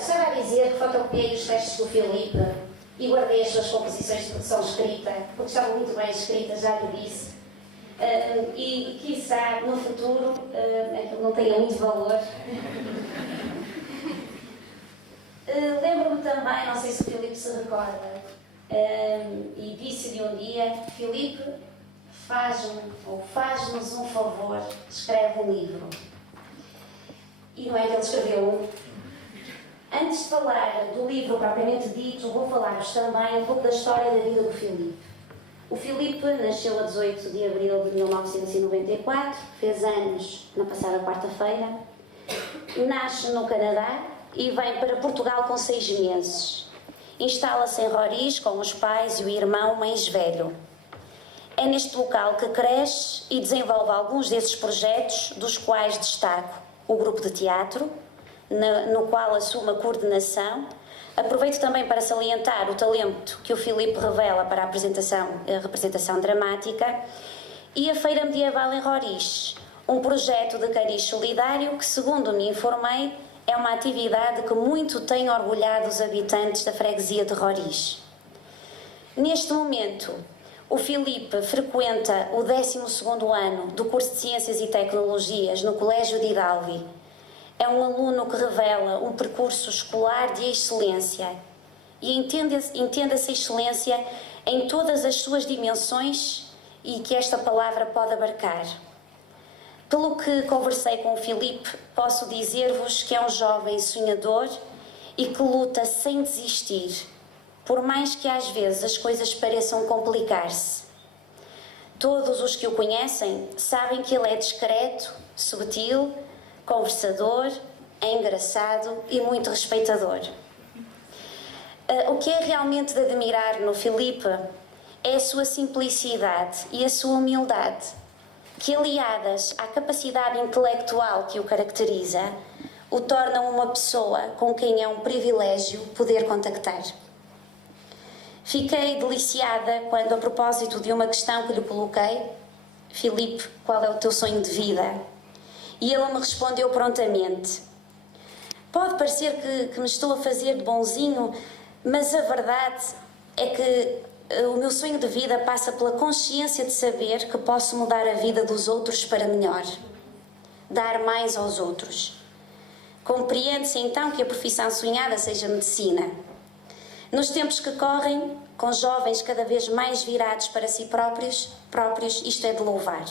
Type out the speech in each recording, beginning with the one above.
estava a dizer que fotocopiei os textos do Filipe e guardei as suas composições de produção escrita, porque estavam muito bem escritas, já lhe disse. E quiçá no futuro aquilo não tenha muito valor. Lembro-me também, não sei se o Filipe se recorda, e disse-lhe um dia: Filipe, faz-nos um favor, escreve um livro. E não é que ele escreveu um. Antes de falar do livro propriamente dito, vou falar-vos também um pouco da história da vida do Filipe. O Filipe nasceu a 18 de abril de 1994, fez anos na passada quarta-feira, nasce no Canadá e vem para Portugal com 6 meses. Instala-se em Roriz com os pais e o irmão mais velho. É neste local que cresce e desenvolve alguns desses projetos, dos quais destaco o grupo de teatro, no qual assume a coordenação. Aproveito também para salientar o talento que o Filipe revela para a representação dramática, e a Feira Medieval em Roriz, um projeto de cariz solidário que, segundo me informei, é uma atividade que muito tem orgulhado os habitantes da freguesia de Roriz. Neste momento, o Filipe frequenta o 12º ano do curso de Ciências e Tecnologias no Colégio de Idalvi. É um aluno que revela um percurso escolar de excelência e entenda-se excelência em todas as suas dimensões e que esta palavra pode abarcar. Pelo que conversei com o Filipe, posso dizer-vos que é um jovem sonhador e que luta sem desistir, por mais que às vezes as coisas pareçam complicar-se. Todos os que o conhecem sabem que ele é discreto, subtil, conversador, é engraçado e muito respeitador. O que é realmente de admirar no Filipe é a sua simplicidade e a sua humildade, que, aliadas à capacidade intelectual que o caracteriza, o tornam uma pessoa com quem é um privilégio poder contactar. Fiquei deliciada quando, a propósito de uma questão que lhe coloquei: Filipe, qual é o teu sonho de vida? E ele me respondeu prontamente: pode parecer que me estou a fazer de bonzinho, mas a verdade é que o meu sonho de vida passa pela consciência de saber que posso mudar a vida dos outros para melhor, dar mais aos outros. Compreende-se então que a profissão sonhada seja medicina. Nos tempos que correm, com jovens cada vez mais virados para si próprios, isto é de louvar.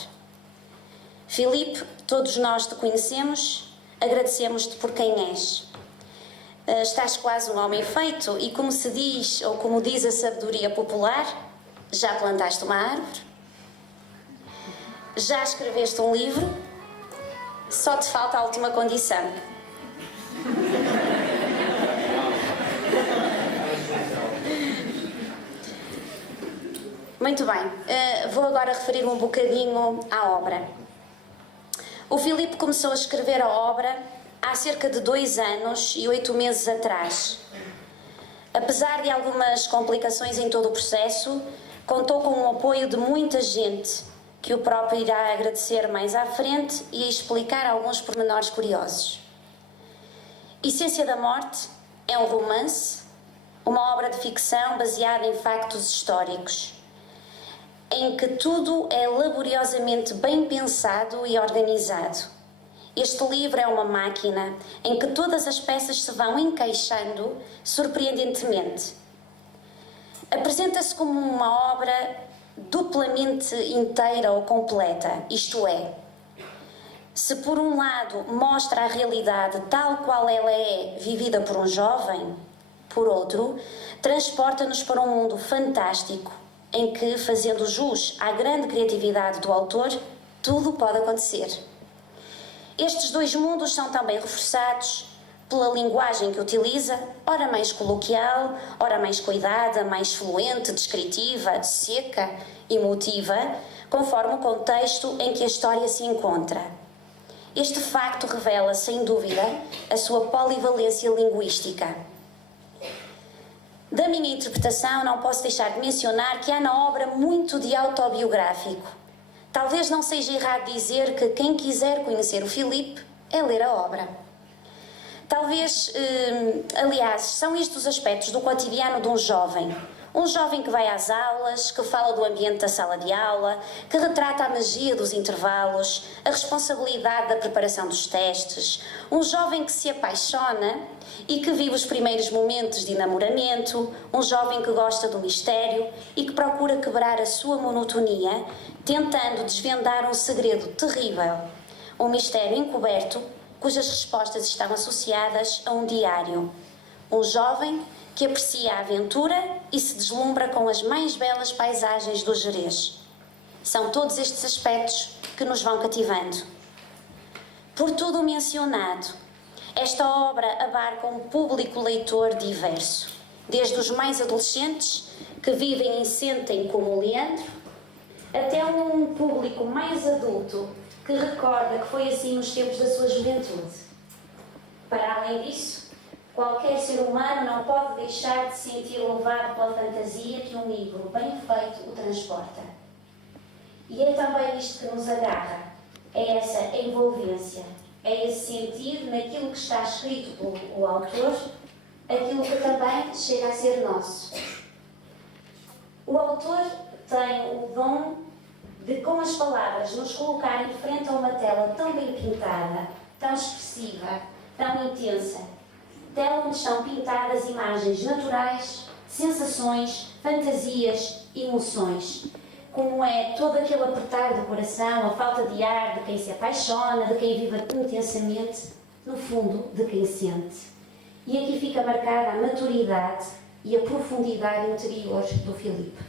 Filipe, todos nós te conhecemos, agradecemos-te por quem és. Estás quase um homem feito e, como se diz, ou como diz a sabedoria popular, já plantaste uma árvore, já escreveste um livro, só te falta a última condição. Muito bem, vou agora referir-me um bocadinho à obra. O Filipe começou a escrever a obra há cerca de 2 anos e 8 meses atrás. Apesar de algumas complicações em todo o processo, contou com o apoio de muita gente, que o próprio irá agradecer mais à frente e explicar alguns pormenores curiosos. Essência da Morte é um romance, uma obra de ficção baseada em factos históricos, em que tudo é laboriosamente bem pensado e organizado. Este livro é uma máquina em que todas as peças se vão encaixando surpreendentemente. Apresenta-se como uma obra duplamente inteira ou completa, isto é, se por um lado mostra a realidade tal qual ela é vivida por um jovem, por outro, transporta-nos para um mundo fantástico, em que, fazendo jus à grande criatividade do autor, tudo pode acontecer. Estes 2 mundos são também reforçados pela linguagem que utiliza, ora mais coloquial, ora mais cuidada, mais fluente, descritiva, seca, emotiva, conforme o contexto em que a história se encontra. Este facto revela, sem dúvida, a sua polivalência linguística. Da minha interpretação, não posso deixar de mencionar que há na obra muito de autobiográfico. Talvez não seja errado dizer que quem quiser conhecer o Filipe é ler a obra. Talvez, aliás, são estes os aspectos do cotidiano de um jovem. Um jovem que vai às aulas, que fala do ambiente da sala de aula, que retrata a magia dos intervalos, a responsabilidade da preparação dos testes. Um jovem que se apaixona e que vive os primeiros momentos de namoramento. Um jovem que gosta do mistério e que procura quebrar a sua monotonia, tentando desvendar um segredo terrível. Um mistério encoberto, cujas respostas estão associadas a um diário. Um jovem que aprecia a aventura e se deslumbra com as mais belas paisagens do Gerês. São todos estes aspectos que nos vão cativando. Por tudo o mencionado, esta obra abarca um público leitor diverso, desde os mais adolescentes, que vivem e sentem como o Leandro, até um público mais adulto, que recorda que foi assim nos tempos da sua juventude. Para além disso, qualquer ser humano não pode deixar de se sentir levado pela fantasia que um livro bem feito o transporta. E é também isto que nos agarra, é essa envolvência, é esse sentir naquilo que está escrito pelo autor, aquilo que também chega a ser nosso. O autor tem o dom de, com as palavras, nos colocar em frente a uma tela tão bem pintada, tão expressiva, tão intensa, tela onde estão pintadas imagens naturais, sensações, fantasias, emoções, como é todo aquele apertar do coração, a falta de ar de quem se apaixona, de quem vive intensamente, no fundo, de quem sente. E aqui fica marcada a maturidade e a profundidade interior do Filipe.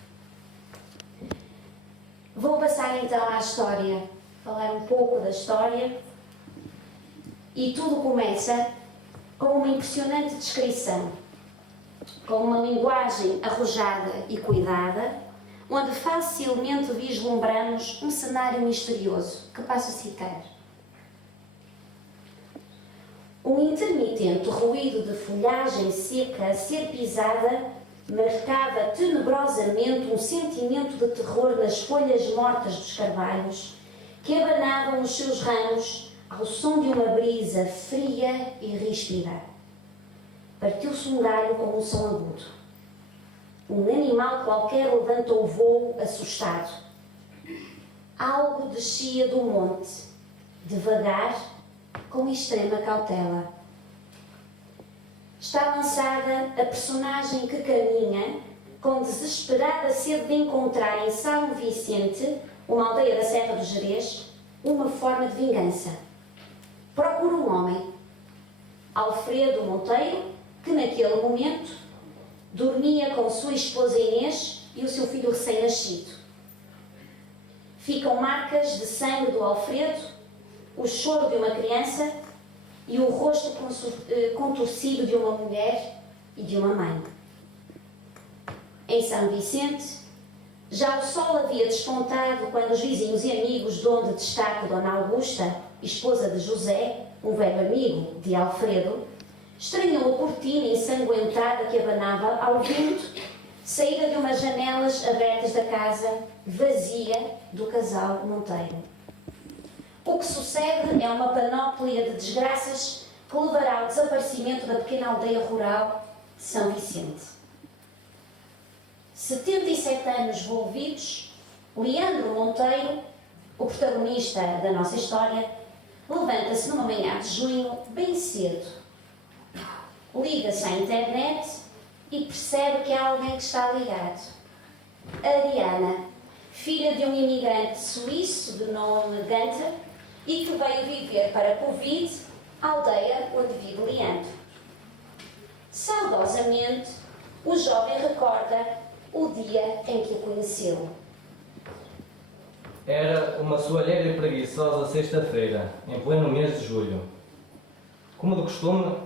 Vou passar então à história, falar um pouco da história, e tudo começa com uma impressionante descrição, com uma linguagem arrojada e cuidada, onde facilmente vislumbramos um cenário misterioso, que passo a citar. Um intermitente ruído de folhagem seca a ser pisada marcava tenebrosamente um sentimento de terror nas folhas mortas dos carvalhos, que abanavam os seus ramos ao som de uma brisa fria e ríspida. Partiu-se um galho com um som agudo. Um animal qualquer levantou voo assustado. Algo descia do monte, devagar, com extrema cautela. Está lançada a personagem que caminha com desesperada sede de encontrar em São Vicente, uma aldeia da Serra do Gerês, uma forma de vingança. Procura um homem, Alfredo Monteiro, que naquele momento dormia com sua esposa Inês e o seu filho recém-nascido. Ficam marcas de sangue do Alfredo, o choro de uma criança e o rosto contorcido de uma mulher e de uma mãe. Em São Vicente, já o sol havia despontado quando os vizinhos e amigos, de onde destaca Dona Augusta, esposa de José, um velho amigo de Alfredo, estranhou a cortina ensanguentada que abanava ao vento, saída de umas janelas abertas da casa vazia do casal Monteiro. O que sucede é uma panóplia de desgraças que levará ao desaparecimento da pequena aldeia rural de São Vicente. 77 anos envolvidos, Leandro Monteiro, o protagonista da nossa história, levanta-se numa manhã de junho bem cedo. Liga-se à internet e percebe que há alguém que está ligado. Ariana, filha de um imigrante suíço de nome Gunter e que veio viver para Covid, a aldeia onde vive Leandro. Saudosamente, o jovem recorda o dia em que o conheceu. Era uma soalheira e preguiçosa sexta-feira, em pleno mês de julho. Como de costume,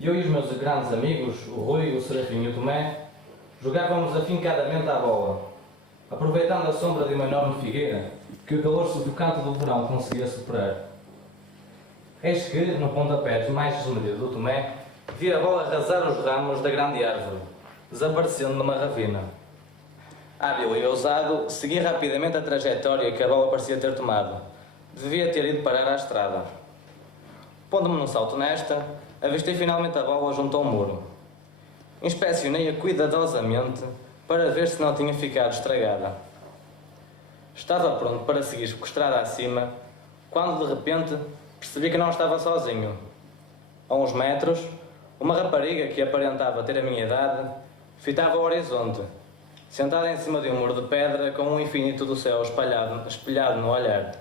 eu e os meus grandes amigos, o Rui, o Serafim e o Tomé, jogávamos afincadamente à bola, aproveitando a sombra de uma enorme figueira que o calor sufocante do verão conseguia superar. Eis que, no pontapé mais desmedido do Tomé, vi a bola arrasar os ramos da grande árvore, desaparecendo numa ravina. Hábil e ousado, segui rapidamente a trajetória que a bola parecia ter tomado. Devia ter ido parar à estrada. Pondo-me num salto nesta, avistei finalmente a bola junto ao muro. Inspecionei-a cuidadosamente para ver se não tinha ficado estragada. Estava pronto para seguir estrada acima, quando de repente percebi que não estava sozinho. A uns metros, uma rapariga que aparentava ter a minha idade fitava o horizonte, sentada em cima de um muro de pedra com um infinito do céu espelhado no olhar.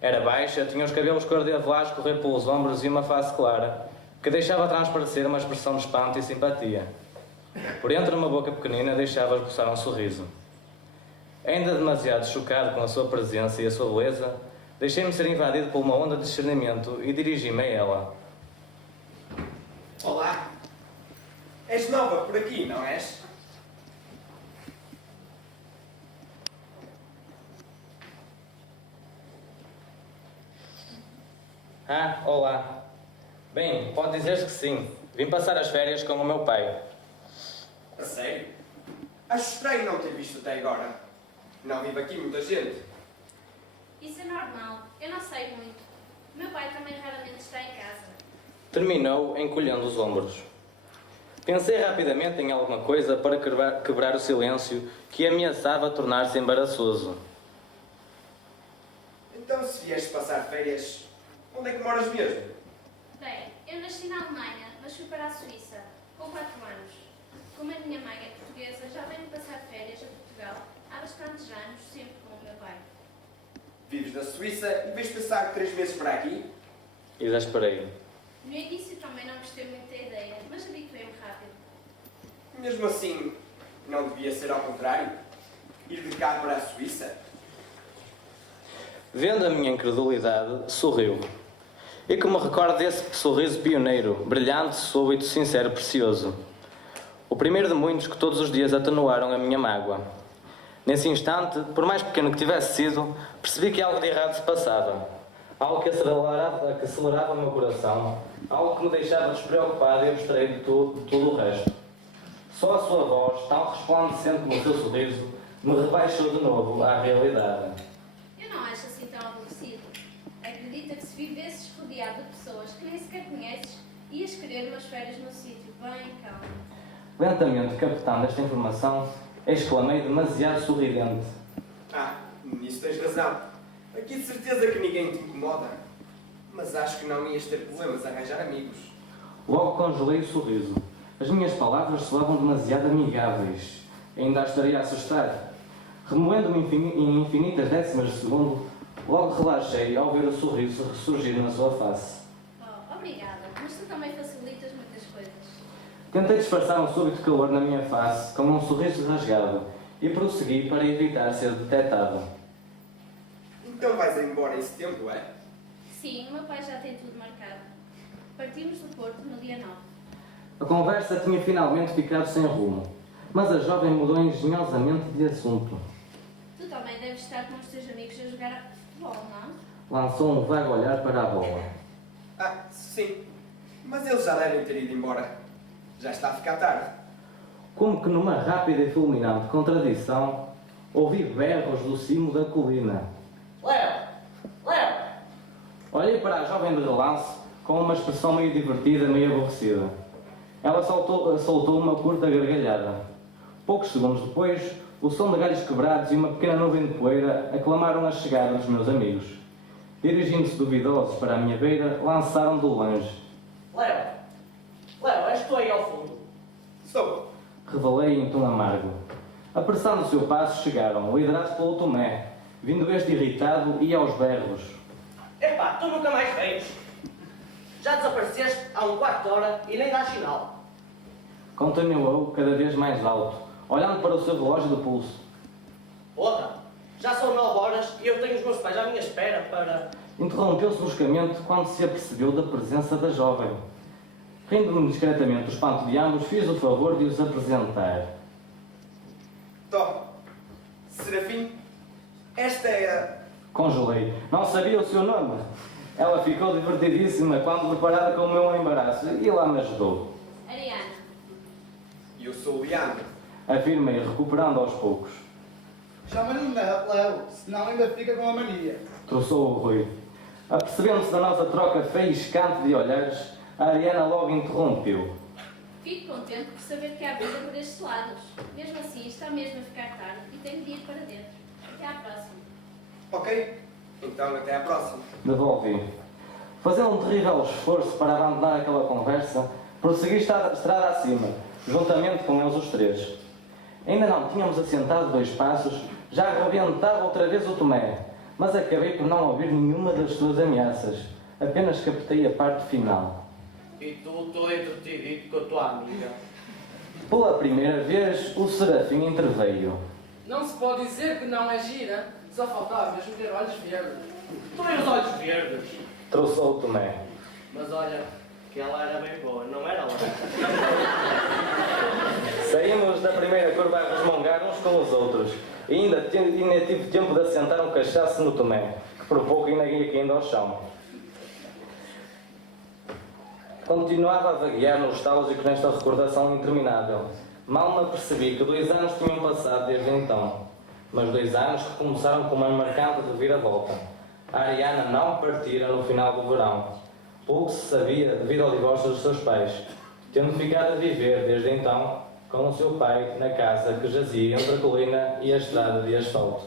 Era baixa, tinha os cabelos cor de avelã a escorrer pelos ombros e uma face clara, que deixava transparecer uma expressão de espanto e simpatia. Por entre uma boca pequenina deixava esboçar um sorriso. Ainda demasiado chocado com a sua presença e a sua beleza, deixei-me ser invadido por uma onda de discernimento e dirigi-me a ela. Olá! És nova por aqui, não és? Ah, olá. Bem, pode dizer-se que sim. Vim passar as férias com o meu pai. A sério? Acho estranho não ter visto até agora. Não vive aqui muita gente. Isso é normal. Eu não sei muito. Meu pai também raramente está em casa. Terminou encolhendo os ombros. Pensei rapidamente em alguma coisa para quebrar o silêncio que ameaçava tornar-se embaraçoso. Então, se vieste passar férias, onde é que moras mesmo? Bem, eu nasci na Alemanha, mas fui para a Suíça, com 4 anos. Como a minha mãe é portuguesa, já venho passar férias a Portugal há bastantes anos, sempre com o meu pai. Vives na Suíça e vais passar 3 meses para aqui? Exasperei. No início também não gostei muito da ideia, mas habituei-me rápido. Mesmo assim, não devia ser ao contrário? Ir de cá para a Suíça? Vendo a minha incredulidade, sorriu. E que me recordo desse sorriso pioneiro, brilhante, súbito, sincero, precioso. O primeiro de muitos que todos os dias atenuaram a minha mágoa. Nesse instante, por mais pequeno que tivesse sido, percebi que algo de errado se passava. Algo que acelerava o meu coração, algo que me deixava despreocupado e abstraído de tudo o resto. Só a sua voz, tão resplandecente como o seu sorriso, me rebaixou de novo à realidade. Eu não acho assim tão aborrecido. Acredita que se vivesses rodeado de pessoas que nem sequer conheces, ias querer umas férias num sítio bem calmo. Lentamente captando esta informação, exclamei demasiado sorridente. Ah, nisso tens razão. Aqui de certeza que ninguém te incomoda. Mas acho que não ias ter problemas a arranjar amigos. Logo congelei o sorriso. As minhas palavras soavam demasiado amigáveis. Ainda a estaria a assustar. Remoendo-me em infinitas décimas de segundo, logo relaxei ao ver o sorriso ressurgir na sua face. Oh, obrigada, mas tu também facilitas muitas coisas. Tentei disfarçar um súbito calor na minha face com um sorriso rasgado e prossegui para evitar ser detectado. Então vais embora em setembro, é? Sim, o meu pai já tem tudo marcado. Partimos do Porto no dia 9. A conversa tinha finalmente ficado sem rumo, mas a jovem mudou engenhosamente de assunto. Tu também deves estar com os teus amigos a jogar futebol, não? Lançou um vago olhar para a bola. Ah, sim. Mas eles já devem ter ido embora. Já está a ficar tarde. Como que numa rápida e fulminante contradição, ouvi berros do cimo da colina. Léo! Léo! Olhei para a jovem de relance com uma expressão meio divertida, meio aborrecida. Ela soltou uma curta gargalhada. Poucos segundos depois, o som de galhos quebrados e uma pequena nuvem de poeira aclamaram a chegada dos meus amigos. Dirigindo-se duvidosos para a minha beira, lançaram de longe. Léo! Léo, és tu aí ao fundo? Sou. Revelei em tom amargo. Apressando o seu passo, chegaram, liderados pelo Tomé, vindo este irritado e aos berros. Epá, tu nunca mais vens. Já desapareceste há um quarto de hora e nem dás sinal. Continuou cada vez mais alto, olhando para o seu relógio de pulso. Outra, já são 9 horas e eu tenho os meus pais à minha espera para... Interrompeu-se bruscamente quando se apercebeu da presença da jovem. Rindo-me discretamente do espanto de ambos, fiz o favor de os apresentar. Tó. Serafim, esta é a... Congelei. Não sabia o seu nome. Ela ficou divertidíssima quando deparada com o meu embaraço e lá me ajudou. Ariana. E eu sou o Leandro. Afirmei, recuperando aos poucos. Chama-lhe Léo, senão ainda fica com a mania. Trouxou o Rui. Apercebendo-se da nossa troca faiscante de olhares, A Ariana logo interrompeu. Fico contente por saber que há vida por estes lados. Mesmo assim, está mesmo a ficar tarde e tenho de ir para dentro. Até à próxima. Ok, então até à próxima. Devolvi. Fazendo um terrível esforço para abandonar aquela conversa, prossegui estrada acima, juntamente com eles os três. Ainda não tínhamos assentado 2 passos, já arrebentava outra vez o Tomé, mas acabei por não ouvir nenhuma das suas ameaças. Apenas captei a parte final. E tu, estou entretenido com a tua amiga. Pela primeira vez, o Serafim interveio. Não se pode dizer que não é gira, só faltava mesmo ter olhos verdes. Tu e os olhos verdes. Trouxe o Tomé. Mas olha, que ela era bem boa, não era lá? Saímos da primeira curva a resmungar uns com os outros. E ainda tive tempo de assentar um cachaço no Tomé, que por pouco ainda ia caindo ao chão. Continuava a vaguear nostálgico nesta recordação interminável. Mal me apercebi que 2 anos tinham passado desde então. Mas 2 anos que começaram com uma marcante reviravolta. A Ariana não partira no final do verão. Pouco se sabia devido ao divórcio dos seus pais, tendo ficado a viver desde então com o seu pai na casa que jazia entre a colina e a estrada de asfalto.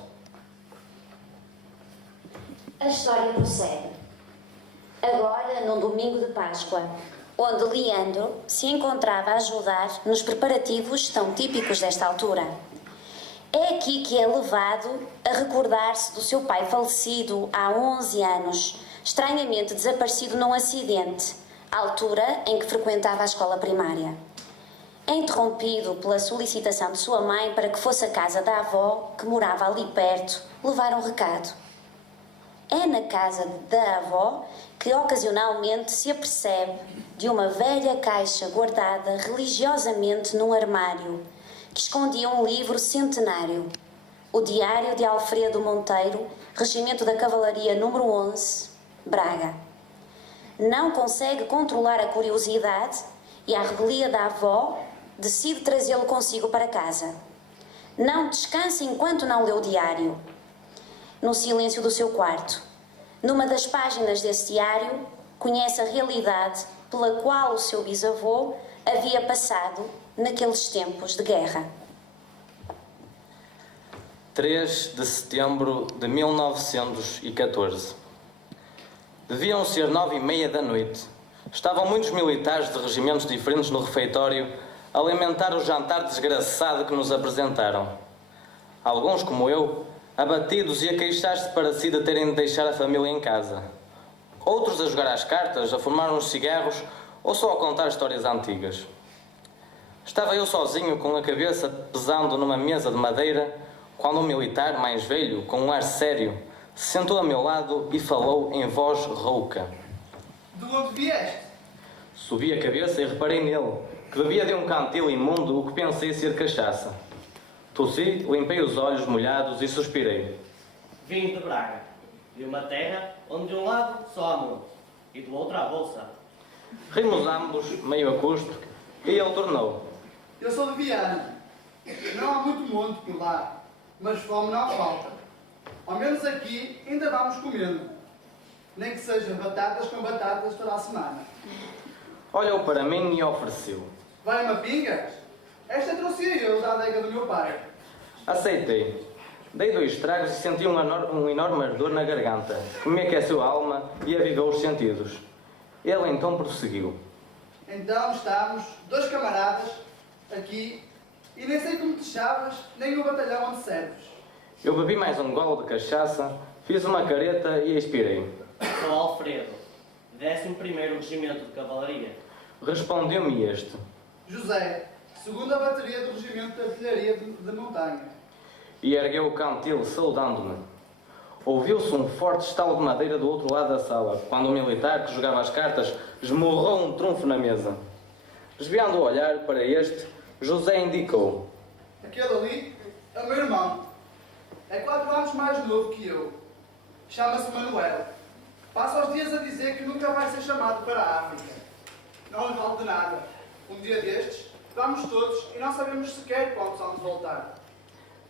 A história prossegue. Agora, num domingo de Páscoa, onde Leandro se encontrava a ajudar nos preparativos tão típicos desta altura. É aqui que é levado a recordar-se do seu pai falecido há 11 anos, estranhamente desaparecido num acidente, à altura em que frequentava a escola primária. É interrompido pela solicitação de sua mãe para que fosse à casa da avó, que morava ali perto, levar um recado. É na casa da avó que ocasionalmente se apercebe de uma velha caixa guardada religiosamente num armário, que escondia um livro centenário, o Diário de Alfredo Monteiro, Regimento da Cavalaria número 11, Braga. Não consegue controlar a curiosidade e a rebelia da avó decide trazê-lo consigo para casa. Não descansa enquanto não lê o diário. No silêncio do seu quarto, numa das páginas desse diário, conhece a realidade pela qual o seu bisavô havia passado naqueles tempos de guerra. 3 de setembro de 1914. Deviam ser 9h30 da noite. Estavam muitos militares de regimentos diferentes no refeitório a alimentar o jantar desgraçado que nos apresentaram. Alguns, como eu, abatidos e a queixar-se para si de terem de deixar a família em casa. Outros a jogar às cartas, a fumar uns cigarros ou só a contar histórias antigas. Estava eu sozinho, com a cabeça pesando numa mesa de madeira, quando um militar mais velho, com um ar sério, se sentou a meu lado e falou em voz rouca. De onde vieste? Subi a cabeça e reparei nele, que bebia de um cantil imundo o que pensei ser cachaça. Tossi, limpei os olhos molhados e suspirei. Vim de Braga, de uma terra onde de um lado só há monte e do outro há bolsa. Rimos ambos, meio a custo, e ele tornou. Eu sou de Viana. Não há muito monte por lá, mas fome não falta. Ao menos aqui ainda vamos comendo. Nem que seja batatas com batatas toda a semana. Olhou para mim e ofereceu. Vai-me pingas? Esta trouxe eu da adega do meu pai. Aceitei. Dei 2 tragos e senti um enorme ardor na garganta, que me aqueceu a alma e avivou os sentidos. Ele então prosseguiu. Então estamos, 2 camaradas, aqui, e nem sei como te chamas, nem o batalhão onde serves. Eu bebi mais um gole de cachaça, fiz uma careta e expirei. Sou Alfredo, 11º Regimento de Cavalaria. Respondeu-me este. José, 2ª bateria do Regimento de Artilharia de Montanha. E ergueu o cantil, saudando-me. Ouviu-se um forte estalo de madeira do outro lado da sala, quando o militar que jogava as cartas esmurrou um trunfo na mesa. Desviando o olhar para este, José indicou. Aquele ali é o meu irmão. É 4 anos mais novo que eu. Chama-se Manuel. Passa os dias a dizer que nunca vai ser chamado para a África. Não lhe vale de nada. Um dia destes, vamos todos e não sabemos sequer quando vamos voltar.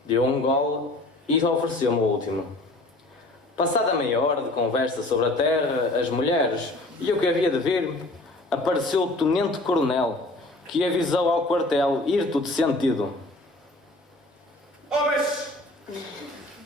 Deu um gole e ofereceu-me o último. Passada meia hora de conversa sobre a terra, as mulheres e o que havia de vir, apareceu o tenente-coronel, que avisou ao quartel ir tudo sentido. Oh, mas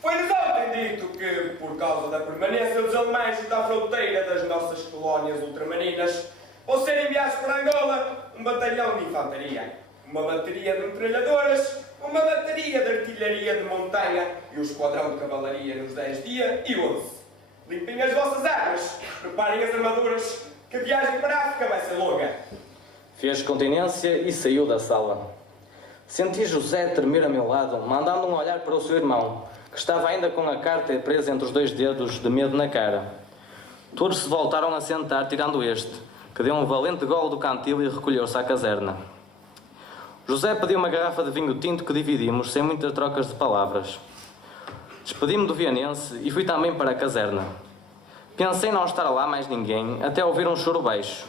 foi-nos ontem dito que, por causa da permanência dos alemães junto à fronteira das nossas colónias ultramarinas, vão ser enviados para Angola um batalhão de infantaria, uma bateria de metralhadoras, uma bateria de artilharia de montanha e um esquadrão de cavalaria nos 10 dias e 11. Limpem as vossas armas, preparem as armaduras, que a viagem para a África vai ser longa. Fez continência e saiu da sala. Senti José tremer a meu lado, mandando um olhar para o seu irmão, que estava ainda com a carta presa entre os 2 dedos, de medo na cara. Todos se voltaram a sentar, tirando este, que deu um valente golo do cantil e recolheu-se à caserna. José pediu uma garrafa de vinho tinto que dividimos, sem muitas trocas de palavras. Despedi-me do vianense e fui também para a caserna. Pensei não estar lá mais ninguém, até ouvir um choro baixo.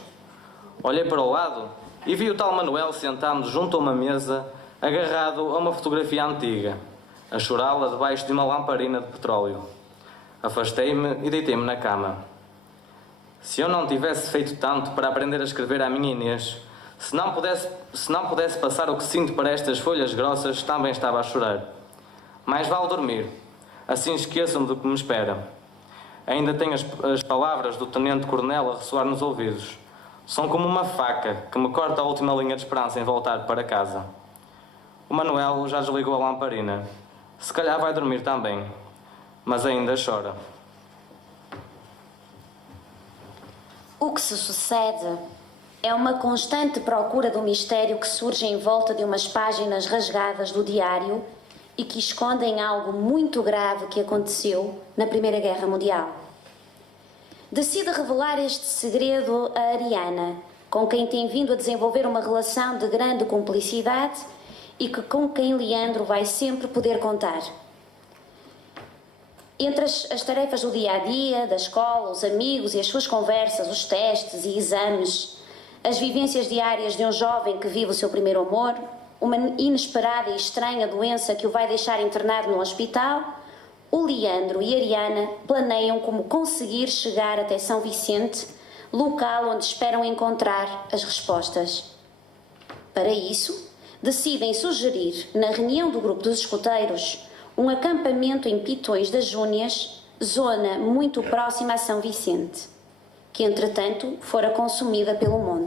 Olhei para o lado e vi o tal Manuel sentado junto a uma mesa, agarrado a uma fotografia antiga, a chorá-la debaixo de uma lamparina de petróleo. Afastei-me e deitei-me na cama. Se eu não tivesse feito tanto para aprender a escrever à minha Inês, se não pudesse passar o que sinto para estas folhas grossas, também estava a chorar. Mais vale dormir, assim esqueço-me do que me espera. Ainda tenho as palavras do tenente-coronel a ressoar nos ouvidos. São como uma faca que me corta a última linha de esperança em voltar para casa. O Manuel já desligou a lamparina. Se calhar vai dormir também, mas ainda chora. O que se sucede é uma constante procura do mistério que surge em volta de umas páginas rasgadas do diário e que escondem algo muito grave que aconteceu na Primeira Guerra Mundial. Decide revelar este segredo a Ariana, com quem tem vindo a desenvolver uma relação de grande cumplicidade e com quem Leandro vai sempre poder contar. Entre as tarefas do dia-a-dia, da escola, os amigos e as suas conversas, os testes e exames, as vivências diárias de um jovem que vive o seu primeiro amor, uma inesperada e estranha doença que o vai deixar internado no hospital, o Leandro e a Ariana planeiam como conseguir chegar até São Vicente, local onde esperam encontrar as respostas. Para isso, decidem sugerir, na reunião do grupo dos escoteiros, um acampamento em Pitões das Júnias, zona muito próxima a São Vicente, que entretanto fora consumida pelo monte.